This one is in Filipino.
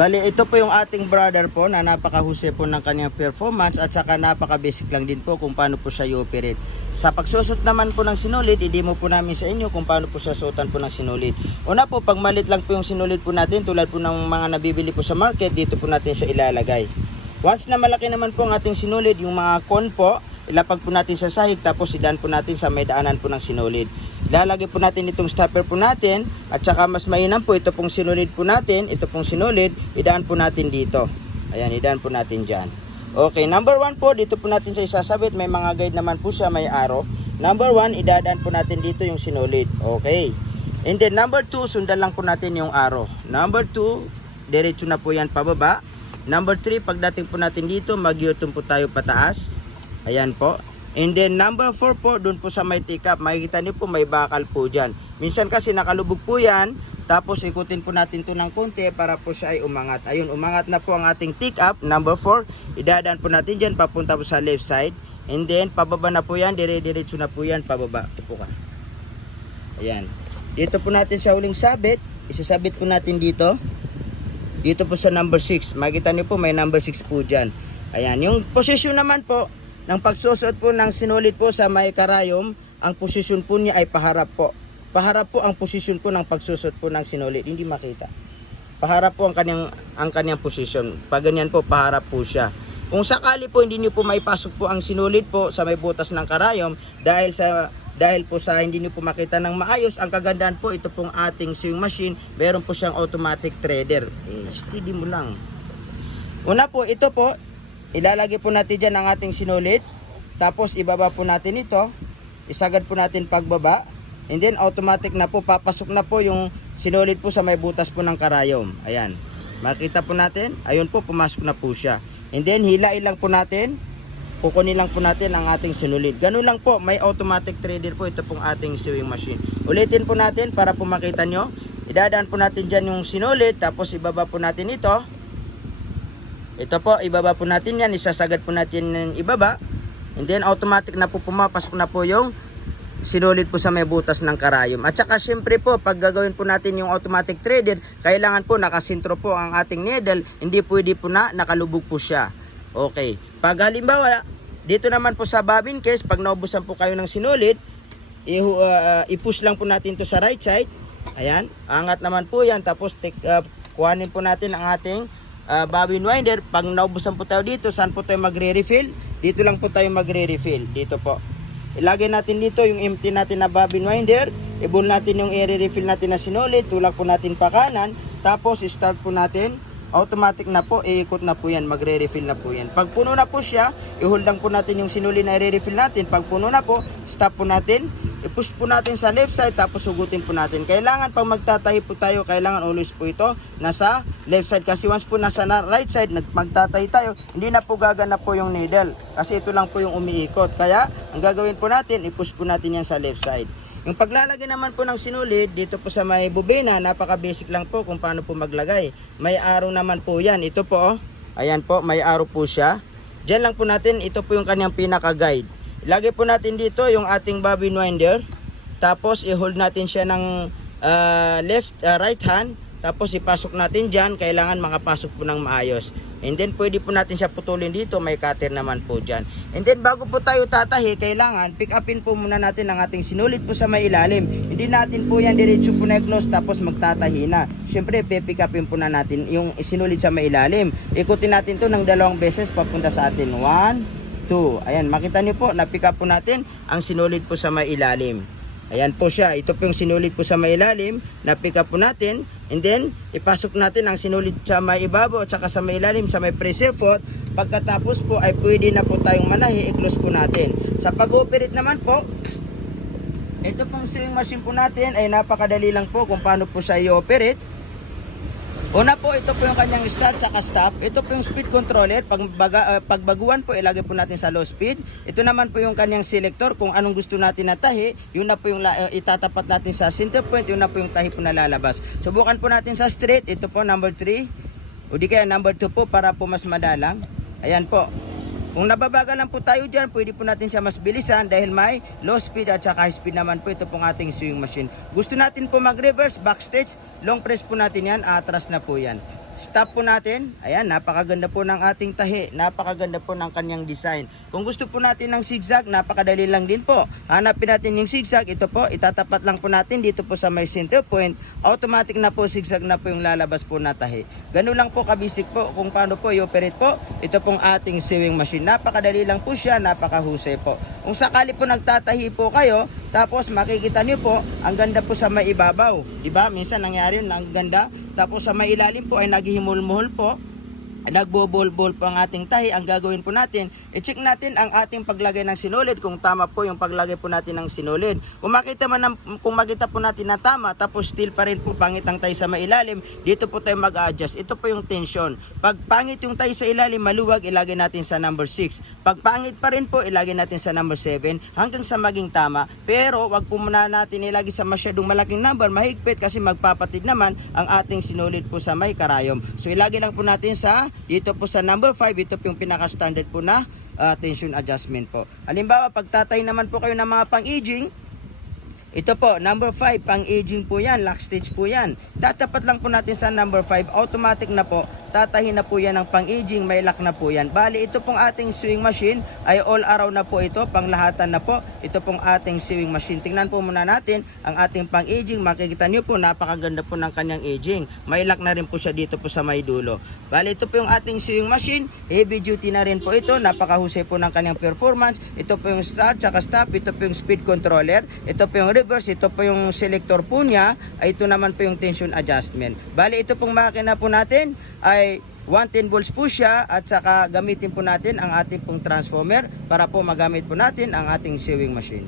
Bali, ito po yung ating brother po na napakahusay po ng kanyang performance at saka napaka-basic lang din po kung paano po siya i-operate. Sa pagsusot naman po ng sinulid, i-demo po namin sa inyo kung paano po siya suotan po ng sinulid. Una po, pag malit lang po yung sinulid po natin, tulad po ng mga nabibili po sa market, dito po natin siya ilalagay. Once na malaki naman po ang ating sinulid, yung mga con po, ilapag po natin sa sahig, tapos idaan po natin sa may daanan po ng sinulid. Ilalagay po natin itong stopper po natin, at saka mas mainam po ito pong sinulid po natin, ito pong sinulid, idaan po natin dito. Ayan, idaan po natin dyan. Okay, number 1 po, dito po natin siya isasabit, may mga guide naman po siya, may arrow. Number 1, idadaan po natin dito yung sinulid. Okay. And then number 2, sundan lang po natin yung arrow. Number 2, diretso na po yan pababa. Number 3, pagdating po natin dito, mag-u-turn po tayo pataas. Ayan po. And then number 4 po, dun po sa may take up, makikita niyo po may bakal po dyan. Minsan kasi nakalubog po yan, tapos ikutin po natin to ng konti para po siya ay umangat. Ayun, umangat na po ang ating take up. Number 4, idadaan po natin dyan, papunta po sa left side. And then pababa na po yan, dire-diretso na po yan, pababa. Ito po ka. Ayan. Dito po natin sa huling sabit, isasabit po natin dito. Dito po sa number 6, makikita niyo po may number 6 po dyan. Ayan, yung position naman po, ng pagsusot po ng sinulid po sa may karayom, ang posisyon po niya ay paharap po. Paharap po ang posisyon po ng pagsusot po ng sinulid, hindi makita. Paharap po ang kanyang posisyon. Pag ganyan po, paharap po siya. Kung sakali po hindi niyo po maipasok po ang sinulid po sa may butas ng karayom dahil po sa hindi niyo po makita ng maayos, ang kagandahan po ito pong ating sewing machine, meron po siyang automatic threader. Steady mo lang. Una po, ito po, ilalagay po natin dyan ang ating sinulid. Tapos ibaba po natin ito. Isagad po natin pagbaba. And then automatic na po, papasok na po yung sinulid po sa may butas po ng karayom. Ayan. Makita po natin. Ayun po, pumasok na po siya. And then hilain lang po natin. Kukunin lang po natin ang ating sinulid. Ganun lang po, may automatic threader po ito pong ating sewing machine. Ulitin po natin para po makita nyo. Idadaan po natin dyan yung sinulid. Tapos ibaba po natin ito. Ito po, ibaba po natin yan, isasagad po natin yung ibaba. And then automatic na po pumapasok na po yung sinulid po sa may butas ng karayom. At saka syempre po, pag gagawin po natin yung automatic threader, kailangan po nakasintro po ang ating needle, hindi pwede po na nakalubog po siya. Okay. Pag halimbawa, dito naman po sa bobbin case, pag naubusan po kayo ng sinulid, i-push lang po natin to sa right side. Ayan, angat naman po yan. Tapos kuhanin po natin ang ating bobbin winder. Pag naubusan po tayo dito, saan po tayo magre-refill? Dito lang po tayo magre-refill. Dito po. Ilagay natin dito yung empty natin na bobbin winder. I-bull natin yung i-refill natin na sinulid. Tulak po natin pa kanan. Tapos start po natin. Automatic na po. Iikot na po yan. Magre-refill na po yan. Pag puno na po siya, i-hold lang po natin yung sinulid na i-refill natin. Pag puno na po, stop po natin. I-push po natin sa left side, tapos hugutin po natin. Kailangan pag magtatahi po tayo, kailangan always po ito nasa left side. Kasi once po nasa right side, magtatahi tayo, hindi na po gagana po yung needle. Kasi ito lang po yung umiikot. Kaya, ang gagawin po natin, i-push po natin yan sa left side. Yung paglalagay naman po ng sinulid, dito po sa may bobina, napaka-basic lang po kung paano po maglagay. May arrow naman po yan. Ito po, oh. Ayan po, may arrow po siya. Diyan lang po natin, ito po yung kanyang pinaka-guide. Ilagay po natin dito yung ating bobbin winder. Tapos i-hold natin siya ng right hand. Tapos ipasok natin dyan. Kailangan makapasok po ng maayos. And then pwede po natin siya putulin dito. May cutter naman po dyan. And then bago po tayo tatahi, kailangan pick upin po muna natin ang ating sinulid po sa may ilalim. Hindi natin po yan diretso po na i-close tapos magtatahi na. Siyempre pick upin po na natin yung sinulid sa may ilalim. Ikutin natin to ng 2 beses papunta sa atin. 1, 2. Ayan, makita niyo po, na-pick up po natin ang sinulid po sa may ilalim. Ayan po siya. Ito po yung sinulid po sa may ilalim. Na-pick up po natin. And then, ipasok natin ang sinulid sa may ibabaw at saka sa may ilalim, sa may pressure foot. Pagkatapos po ay pwede na po tayong manahi. I-close po natin. Sa pag-operate naman po, ito pong sewing machine po natin ay napakadali lang po kung paano po siya i-operate. Una po, ito po yung kanyang start at stop. Ito po yung speed controller. Pagbaguan po, ilagay po natin sa low speed. Ito naman po yung kanyang selector. Kung anong gusto natin na tahi, yun na po yung itatapat natin sa center point. Yun na po yung tahi po na lalabas. Subukan po natin sa straight. Ito po number 3. O di kaya number 2 po para po mas madalang. Ayan po. Kung nababagal lang po tayo dyan, pwede po natin siya mas bilisan dahil may low speed at saka high speed naman po ito pong ating sewing machine. Gusto natin po mag-reverse, backstage, long press po natin yan, atras na po yan. stop po natin. Ayan, napakaganda po ng ating tahi. Napakaganda po ng kanyang design. Kung gusto po natin ng zigzag, napakadali lang din po. Hanapin natin yung zigzag. Ito po, itatapat lang po natin dito po sa may center point. Automatic na po, zigzag na po yung lalabas po na tahi. Ganun lang po kabisik po kung paano po i-operate po. Ito pong ating sewing machine. Napakadali lang po siya, napakahusay po. Kung sakali po nagtatahi po kayo, tapos makikita nyo po, ang ganda po sa may ibabaw. Diba? Minsan nangyari yun, ang ganda. Tapos sa may ilalim po ay naghihimul-muhol po. Nagbobol-bol po ang ating tahi. Ang gagawin po natin, i-check natin ang ating paglagay ng sinulid kung tama po yung paglagay po natin ng sinulid. Kung makita po natin na tama, tapos still pa rin po pangit ang tahi sa mailalim, dito po tayo mag-adjust. Ito po yung tension. Pag pangit yung tahi sa ilalim, maluwag, ilagay natin sa number 6. Pag pangit pa rin po, ilagay natin sa number 7 hanggang sa maging tama. Pero wag po muna natin ilagay sa masyadong malaking number, mahigpit kasi magpapatid naman ang ating sinulid po sa may karayom. So ilagay lang po natin sa dito po sa number 5, ito po yung pinaka-standard po na tension adjustment po. Halimbawa, pagtatay naman po kayo ng mga pang-aging, ito po, number 5, pang-aging po yan, lock stage po yan. Tatapat lang po natin sa number 5, automatic na po, tatahin na po yan ng pang-aging, may lock na po yan. Bali, ito pong ating sewing machine ay all around na po ito, panglahatan na po. Ito pong ating sewing machine. Tingnan po muna natin ang ating pang-aging. Makikita nyo po, napakaganda po ng kanyang aging. May lock na rin po siya dito po sa may dulo. Bali, ito po yung ating sewing machine. Heavy duty na rin po ito. Napakahusay po ng kanyang performance. Ito po yung start, tsaka stop. Ito po yung speed controller. Ito po yung reverse. Ito po yung selector po niya. Ito naman po yung tension adjustment. Bali, ito pong makina po natin ay 110 volts po siya, at saka gamitin po natin ang ating pong transformer para po magamit po natin ang ating sewing machine.